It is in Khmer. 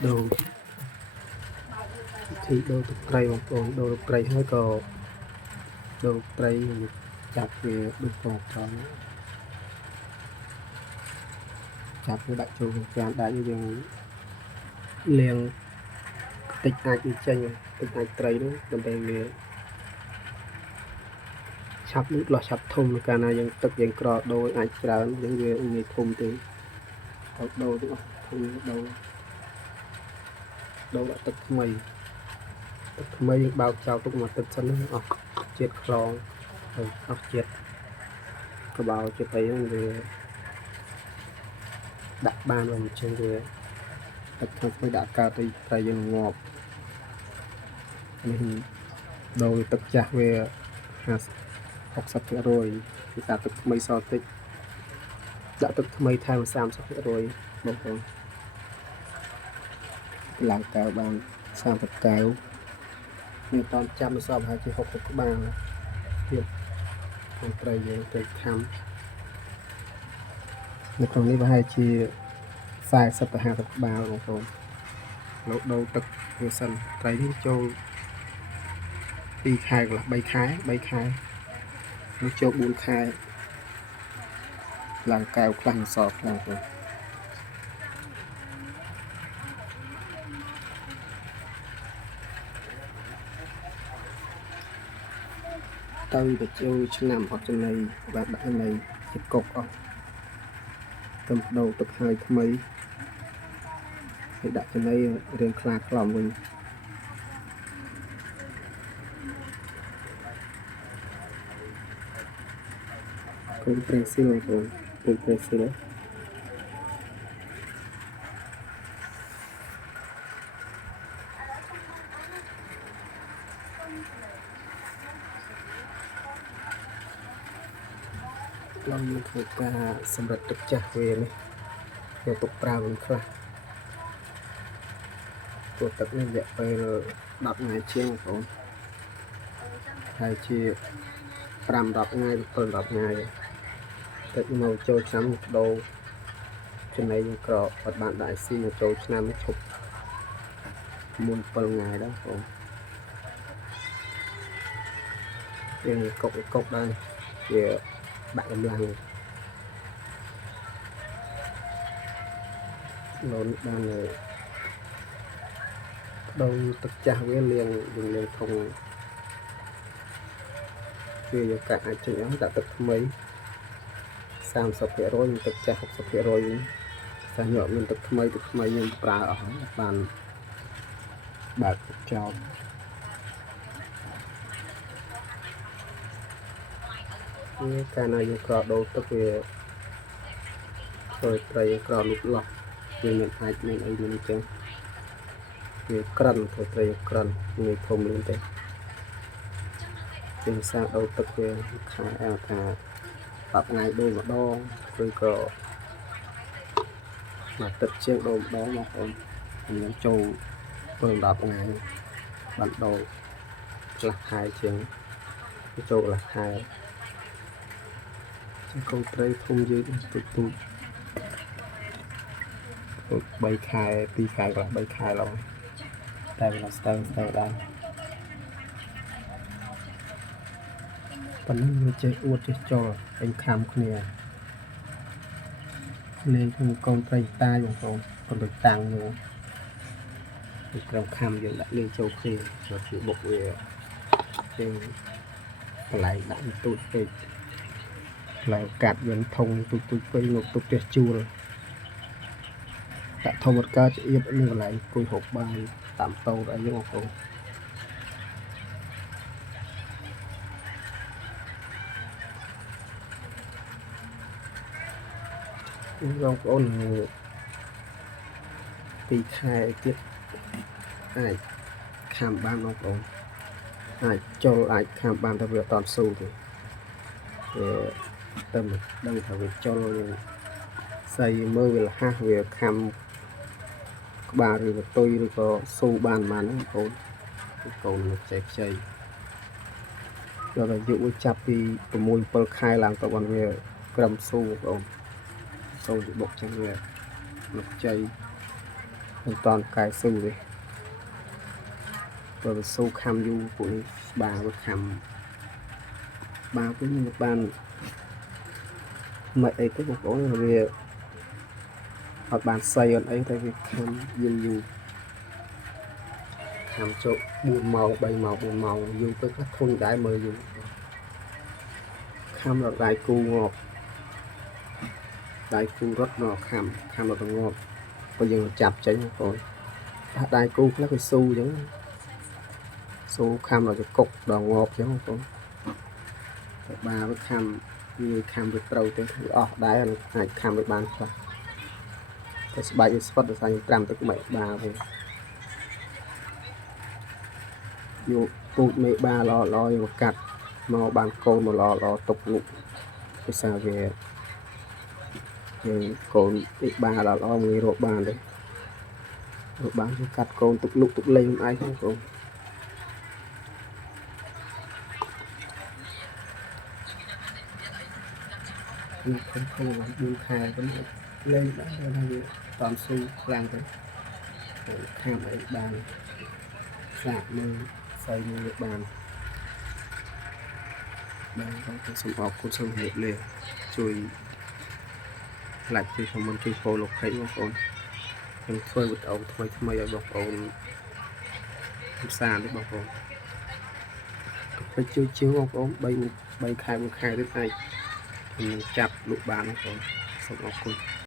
đồ thì đồ tục cây bằng còn đồ tục cây hơi có đồ tục cây chặt về được còn còn chặt với đại chủ chặt đại như vậy liền tích ai đi chơi tích ai cây đó đồng bề về chặt nước lò chặt thùng cả nàyยังទឹកยังក្រđôiអាចច្រើនយើងវាងាយធំទេដូរទៅធំដូរដាក់ទឹកថ្មីយើងបើកចោលទុកមួយទឹកសិនអស់ជាតិខ្លងហើយអស់ជាតិក្បោជាតិអីហ្នឹងវាដាក់បានវិញអញ្ចឹងវាទឹកថ្មីដាក់កើតទៅតែយើងងាប់នេះដូរទឹកចាស់វា50-60%គឺថាទឹកថ្មីសល់តិចដាក់ទឹកថ្មីថែម30%បងប្អូនឡើងកៅបាន30កៅមានតន់ចាំមិនសល់ប្រហែលជា60ក្បាលទៀតក្នុងត្រីយើងទៅខំនៅក្នុងនេះប្រហែលជា40ទៅ50ក្បាលបងប្អូនលោកដូរទឹកវាសិនត្រីនេះចូល2ខែកន្លះ3ខែនេះចូល4ខែឡើងកៅខ្លះមិនសល់ខ្លះទៅទៅចូលឆ្នាំអត់ចំណៃបាទដាក់ចំណៃជាកុកអស់ទៅដូរទឹកហើយថ្មីហើយដាក់ចំណៃរៀងខ្លាខ្លំវិញគុំប្រេស៊ីលបងប្អូនគុំប្រេស៊ីលเราមានធ្វើការសម្រាប់ទឹកចាស់វានេះយកទុកប្រើវិញខ្លះព្រោះទឹកនេះរយៈពេល10ថ្ងៃជាងបងប្អូនហើយជា5-10ថ្ងៃ7-10ថ្ងៃទឹកមកចូលឆ្នាំដូរចំណីយើងក្រអត់បានដាក់ស៊ីមកចូលឆ្នាំឈប់មុន7ថ្ងៃដែរបងយើងកុកដែរវាដាក់កម្លាំងលោនបានដូរទឹកចាស់វាលាងធុងវាយកកាក់អាចចេញអស់ដាក់ទឹកថ្មី30%និងទឹកចាស់60%វិញតែញ៉ាំមានទឹកថ្មីយើងប្រើអស់បានបើកចោលនេះកាលណាយើងក្រដូរទឹកវាធ្វើត្រីក្រលូតលាស់វាមានអាចមានអីមានអញ្ចឹងវាក្រិនធ្វើត្រីក្រិនងាយធំលឿនទេជាសារដូរទឹកវាខែថា10ថ្ងៃដូរម្ដងឬក៏មកទឹកជាងដូរម្ដងបងប្អូនខ្ញុំចូល7-10ថ្ងៃបានដូរខ្លះខែជាងចូលខ្លះខែកូនត្រីធំយើងទូ3ខែ2ខែកន្លះ3ខែឡងតែវាស្ទើរដែរប៉ុន្តែវាចេះអួតចេះចូលពេញខំគ្នាលេងក្នុងកូនត្រីតាបងប្អូនប៉ុន្តែតាំងនោះពីក្រុមខំយើងដាក់លេងចូលគ្នាចូលជាបុកវាជាងកន្លែងដាក់ទូចពេកឡើងកាត់វិញធំទូចពេកលោកទុកផ្ទះជួលដាក់ធំអត់កើតអៀបនៅកន្លែងគួយហូបបាយតាមតោអីបងប្អូនបងប្អូន2ខែទៀតអាចខាំបានបងប្អូនអាចចូលអាចខាំបានតែវាអត់តស៊ូទេទៅដឹងថាវាចូលស្អីមើលវាលះវាខាំក្បាលឬក៏តុយឬក៏ស៊ូបានណាបងប្អូនកូនមកខ្ចីដល់អាយុវាចាប់ពី6-7ខែឡើងទៅបានវាក្រឹមស៊ូបងប្អូនស៊ូបុកចឹងវាមកខ្ចី មិនតន់កាយស៊ូទេបើស៊ូខំយូរពួកនេះបាវាខំបាវិញមិនបានមិនអីទេបងប្អូនវាអត់បានសៃអត់អីតែវាខំយូរយូរខំចូល4ម៉ោង3ម៉ោង4ម៉ោងយូរទៅក៏ធន់ដែរមើលយូរខំរត់ដៃគូងាប់ដៃគូរត់មកខំរត់ងាប់បើយើងចាប់ចេញបងប្អូនថាដៃគូខ្លះវាស៊ូអញ្ចឹងស៊ូខំដល់ទៅកុកដល់ងាប់អញ្ចឹងបងប្អូនតែបាវាខំវាខំវាត្រូវទៅអស់ដែរអាចខំវាបានខ្លះតែស្បែកវាស្វិតដោយសារខ្ញុំត្រាំទឹកមេបាវិញយកពូជមេបាល្អៗយកកាត់មកបានកូនមកល្អទុកលុកដោយសារវាយើងកូនមេបាល្អងាយរកបានទេរកបានយើងកាត់កូនទុកលុកទុកលេងឯងហ្នឹងកូននេះខ្ញុំ4ខែទៅលេងដែរថាវាតាមស៊ូខ្លាំងទៅខាងអីបានសាកមើលស្អីមើលបានខ្ញុំសូមអរគុណសូមជម្រាបលាជួយ like ជួយ comment ជួយ follow page បងប្អូនខ្ញុំធ្វើវីដេអូថ្មីឲ្យបងប្អូនកំសាន្តទេបងប្អូនទៅជួយបងប្អូន3ខែ4ខែទៀតអាចខ្ញុំចាប់លក់បានបងប្អូនសូមអរគុណ